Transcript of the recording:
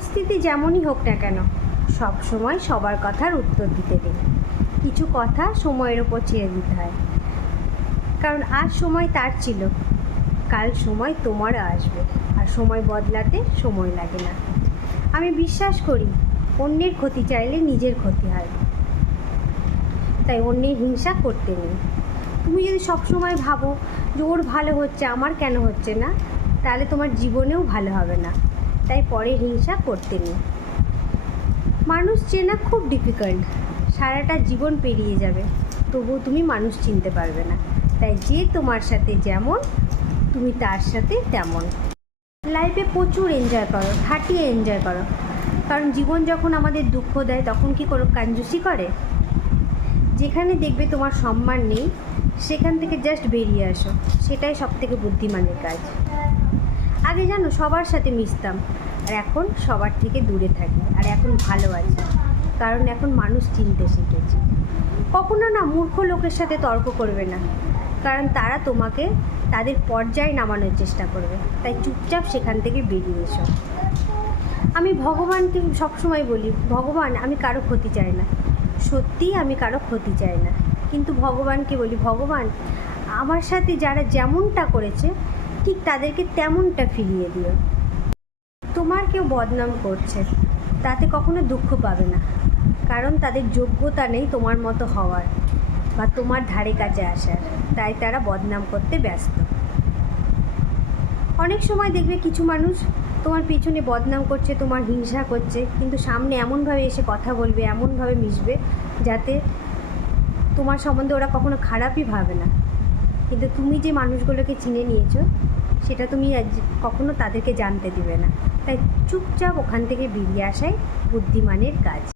পরিস্থিতি যেমনই হোক না কেন, সব সময় সবার কথার উত্তর দিতে নেই কিছু কথা সময়ের ওপর ছেড়ে দিতে হয়। কারণ আজ সময় তার ছিল, কাল সময় তোমারও আসবে, আর সময় বদলাতে সময় লাগে না। আমি বিশ্বাস করি, অন্যের ক্ষতি চাইলে নিজের ক্ষতি হয়। তাই অন্যের হিংসা করতে নেই। তুমি যদি সবসময় ভাবো যে ওর ভালো হচ্ছে, আমার কেন হচ্ছে না? তাহলে তোমার জীবনেও ভালো হবে না। তাই পরে হিংসা করতে নেই মানুষ চেনা খুব ডিফিকাল্ট সারাটা জীবন পেরিয়ে যাবে। তবুও তুমি মানুষ চিনতে পারবে না। তাই যে তোমার সাথে যেমন, তুমি তার সাথে তেমন। লাইফে প্রচুর এনজয় করো খাটিয়ে এনজয় করো। কারণ জীবন যখন আমাদের দুঃখ দেয়, তখন কি কোনো কাঞ্জুসি করে? যেখানে দেখবে তোমার সম্মান নেই, সেখান থেকে জাস্ট বেরিয়ে আসো। সেটাই সব থেকে বুদ্ধিমানের কাজ। আগে জানো, সবার সাথে মিশতাম। আর এখন সবার থেকে দূরে থাকি, আর এখন ভালো আছি, কারণ এখন মানুষ চিনতে শিখেছি। কখনো না মূর্খ লোকের সাথে তর্ক করবে না, কারণ তারা তোমাকে তাদের পর্যায়ে নামানোর চেষ্টা করবে। তাই চুপচাপ সেখান থেকে বেরিয়ে এসো। আমি ভগবানকে সবসময় বলি, ভগবান, আমি কারও ক্ষতি চাই না। সত্যিই আমি কারও ক্ষতি চাই না, কিন্তু ভগবানকে বলি, ভগবান, আমার সাথে যারা যেমনটা করেছে, ঠিক তাদেরকে তেমনটা ফিরিয়ে দিও। কেউ বদনাম করছে। তাতে কখনো দুঃখ পাবে না। কারণ তাদের যোগ্যতা নেই তোমার মতো হওয়ার বা তোমার ধারে কাছে আসার। তাই তারা বদনাম করতে ব্যস্ত। অনেক সময় দেখবে কিছু মানুষ তোমার পিছনে বদনাম করছে, তোমার হিংসা করছে, কিন্তু সামনে এমনভাবে এসে কথা বলবে, এমনভাবে মিশবে যাতে তোমার সম্বন্ধে ওরা কখনো খারাপই ভাবে না। কিন্তু তুমি যে মানুষগুলোকে চিনে নিয়েছো, সেটা তুমি আজ কখনো তাদেরকে জানতে দিবে না। তাই চুপচাপ ওখান থেকে বেরিয়ে আসাই বুদ্ধিমানের কাজ।